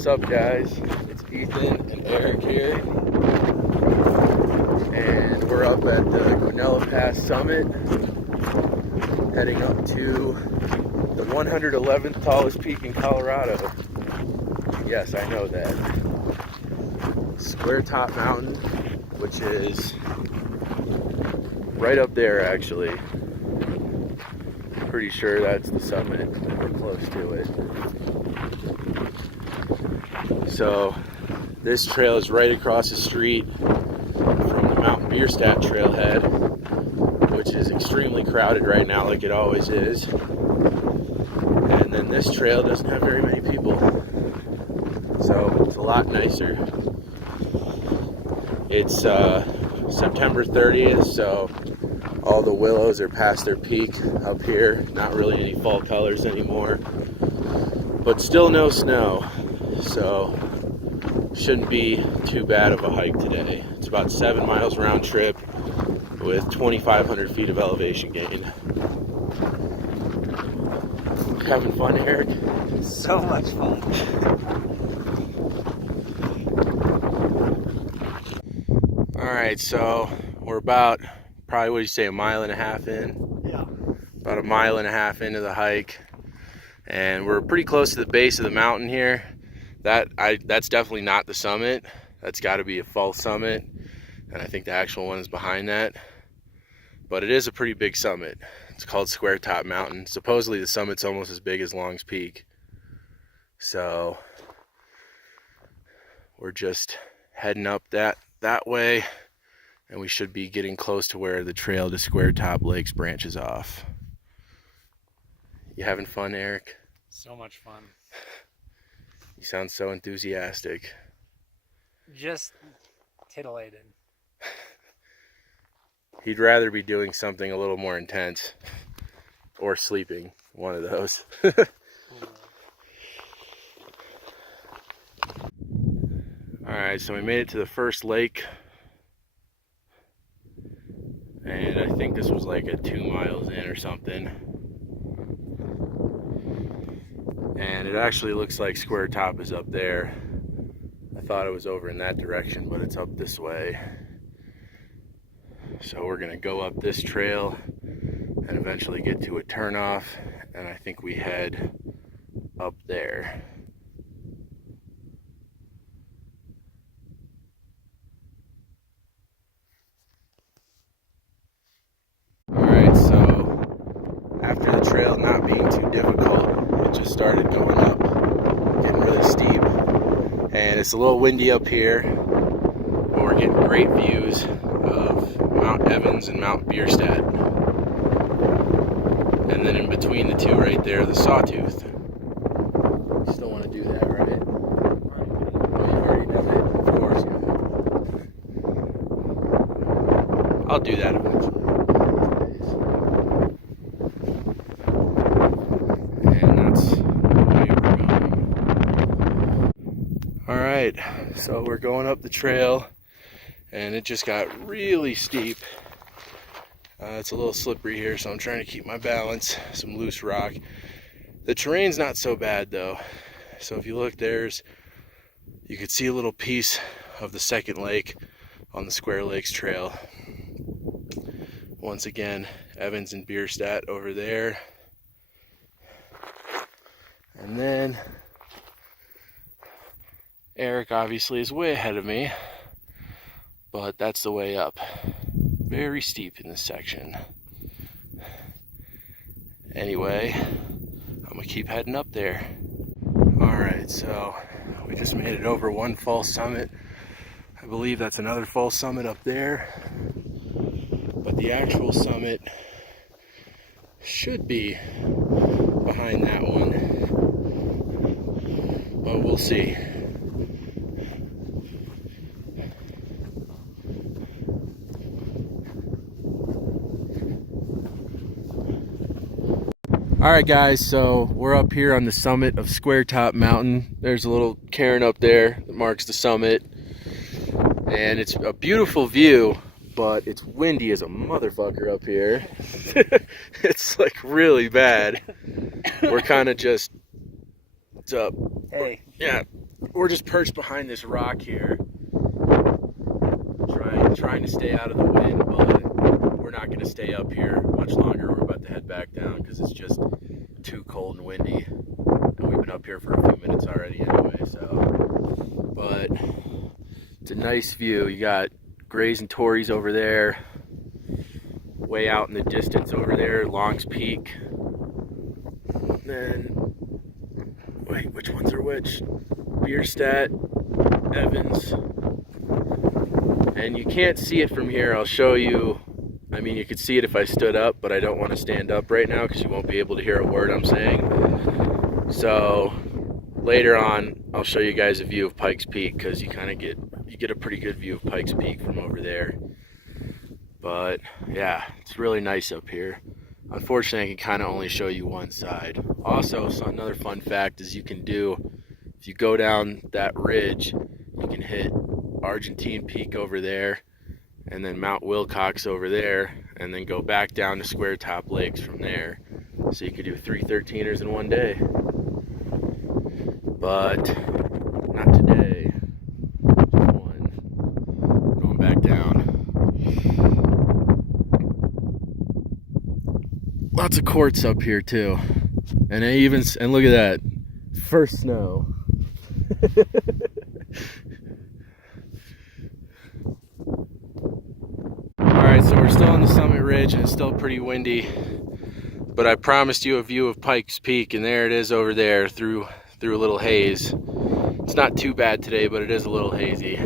What's up, guys? It's Ethan and Eric here, and we're up at the Guanella Pass summit, heading up to the 111th tallest peak in Colorado. Yes, I know that. Squaretop Mountain, which is right up there, actually. Pretty sure that's the summit. We're close to it. So this trail is right across the street from the Mountain Bierstadt trailhead, which is extremely crowded right now, like it always is. And then this trail doesn't have very many people, so it's a lot nicer. It's September 30th, so all the willows are past their peak up here. Not really any fall colors anymore, but still no snow, so shouldn't be too bad of a hike today. It's about 7 miles round trip with 2,500 feet of elevation gain. Having fun, Eric? So much fun. Alright, so we're about, probably, what do you say, a mile and a half in? Yeah. About a mile and a half into the hike. And we're pretty close to the base of the mountain here. That's definitely not the summit. That's got to be a false summit. And I think the actual one is behind that. But it is a pretty big summit. It's called Squaretop Mountain. Supposedly the summit's almost as big as Long's Peak. So we're just heading up that way, and we should be getting close to where the trail to Squaretop Lakes branches off. You having fun, Eric? So much fun. You sound so enthusiastic. Just titillated. He'd rather be doing something a little more intense, or sleeping, one of those. Alright, so we made it to the first lake, and I think this was like at 2 miles in or something. And it actually looks like Squaretop is up there. I thought it was over in that direction, but it's up this way. So we're gonna go up this trail and eventually get to a turnoff, and I think we head up there. Alright, so after the trail not being too difficult, it just started going up, getting really steep, and it's a little windy up here, but we're getting great views of Mount Evans and Mount Bierstadt. And then in between the two right there, the Sawtooth. You still want to do that, right? Oh, you've already done it? Of course you have. I'll do that eventually. And that's the way we're going. Alright, so we're going up the trail, and it just got really steep. It's a little slippery here, so I'm trying to keep my balance. Some loose rock. The terrain's not so bad though. So if you look, you could see a little piece of the second lake on the Square Lakes Trail. Once again, Evans and Bierstadt over there. And then Eric obviously is way ahead of me, but that's the way up. Very steep in this section. Anyway, I'm gonna keep heading up there. Alright, so we just made it over one false summit. I believe that's another false summit up there. But the actual summit should be behind that one. But we'll see. Alright guys, so we're up here on the summit of Squaretop Mountain. There's a little cairn up there that marks the summit. And it's a beautiful view, but it's windy as a motherfucker up here. It's like really bad. We're kind of just, what's up? Hey. Yeah, we're just perched behind this rock here, trying to stay out of the wind, but we're not going to stay up here much longer. We're about to head back down because it's just too cold and windy, and we've been up here for a few minutes already anyway. So, but it's a nice view. You got Grays and Torreys over there, way out in the distance over there, Long's Peak. Then, wait, which ones are which? Bierstadt, Evans. And you can't see it from here. I'll show you. I mean, you could see it if I stood up, but I don't want to stand up right now because you won't be able to hear a word I'm saying. So later on, I'll show you guys a view of Pikes Peak because you kind of get a pretty good view of Pikes Peak from over there. But yeah, it's really nice up here. Unfortunately, I can kind of only show you one side. Also, so another fun fact is you can do, if you go down that ridge, you can hit Argentine Peak over there, and then Mount Wilcox over there, and then go back down to Squaretop Lakes from there. So you could do 3 13ers in one day. But not today. Just one. Going back down. Lots of quartz up here too. And look at that. First snow. Alright, so we're still on the summit ridge and it's still pretty windy. But I promised you a view of Pikes Peak, and there it is over there through a little haze. It's not too bad today, but it is a little hazy.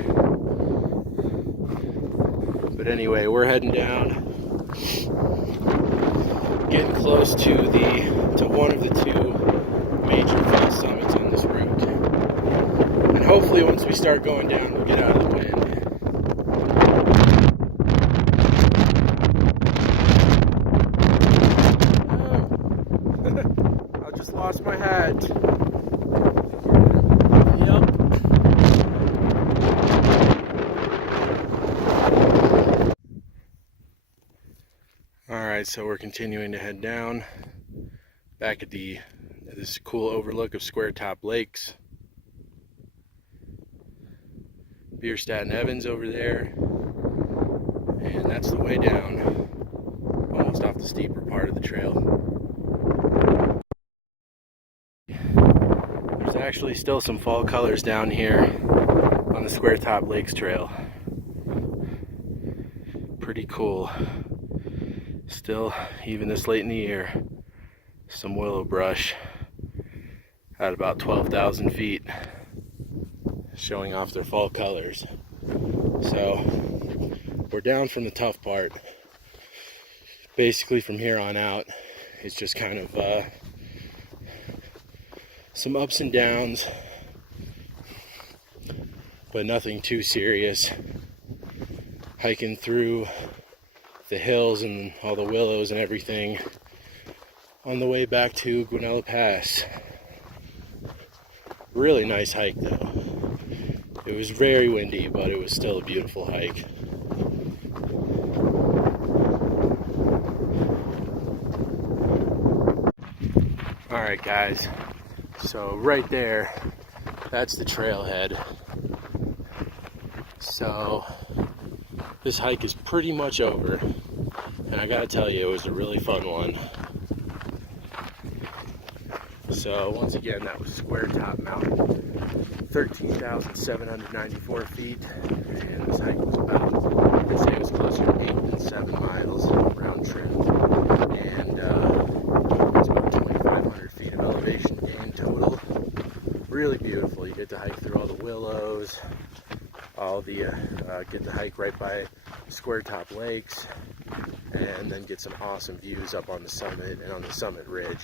But anyway, we're heading down. Getting close to one of the 2 major fall summits on this route. And hopefully once we start going down, we'll get out of the wind. Oh. I just lost my hat. Yep. Alright, so we're continuing to head down. Back at this cool overlook of Squaretop Lakes. Bierstadt and Evans over there. And that's the way down. Almost off the steeper part of the trail. There's actually still some fall colors down here on the Squaretop Lakes trail. Pretty cool. Still, even this late in the year, some willow brush at about 12,000 feet showing off their fall colors. So we're down from the tough part. Basically from here on out, it's just kind of some ups and downs, but nothing too serious. Hiking through the hills and all the willows and everything on the way back to Guanella Pass. Really nice hike though. It was very windy, but it was still a beautiful hike. Alright guys, so right there, that's the trailhead. So this hike is pretty much over, and I gotta tell you, it was a really fun one. So once again, that was Squaretop Mountain, 13,794 feet, and this hike was about, I'd say it was closer to 8 than 7 miles round trip, and it's about 2,500 feet of elevation gain total. Really beautiful. You get to hike through all the willows, get to hike right by Squaretop Lakes, and then get some awesome views up on the summit and on the summit ridge.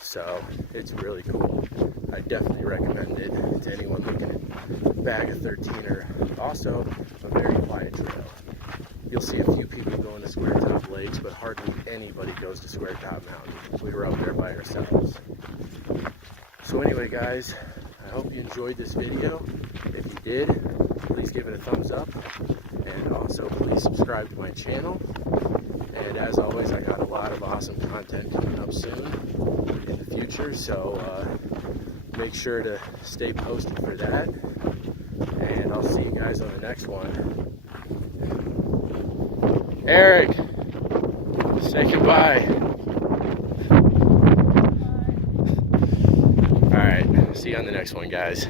So it's really cool. I definitely recommend it to anyone looking to bag a 13er. Also, a very quiet trail. You'll see a few people going to Squaretop Lakes, but hardly anybody goes to Squaretop Mountain. We were up there by ourselves. So anyway guys, I hope you enjoyed this video. If you did, please give it a thumbs up, and also please subscribe to my channel. And as always, I got a lot of awesome content coming up soon in the future, so make sure to stay posted for that. And I'll see you guys on the next one. Erik, say goodbye. All right, see you on the next one, guys.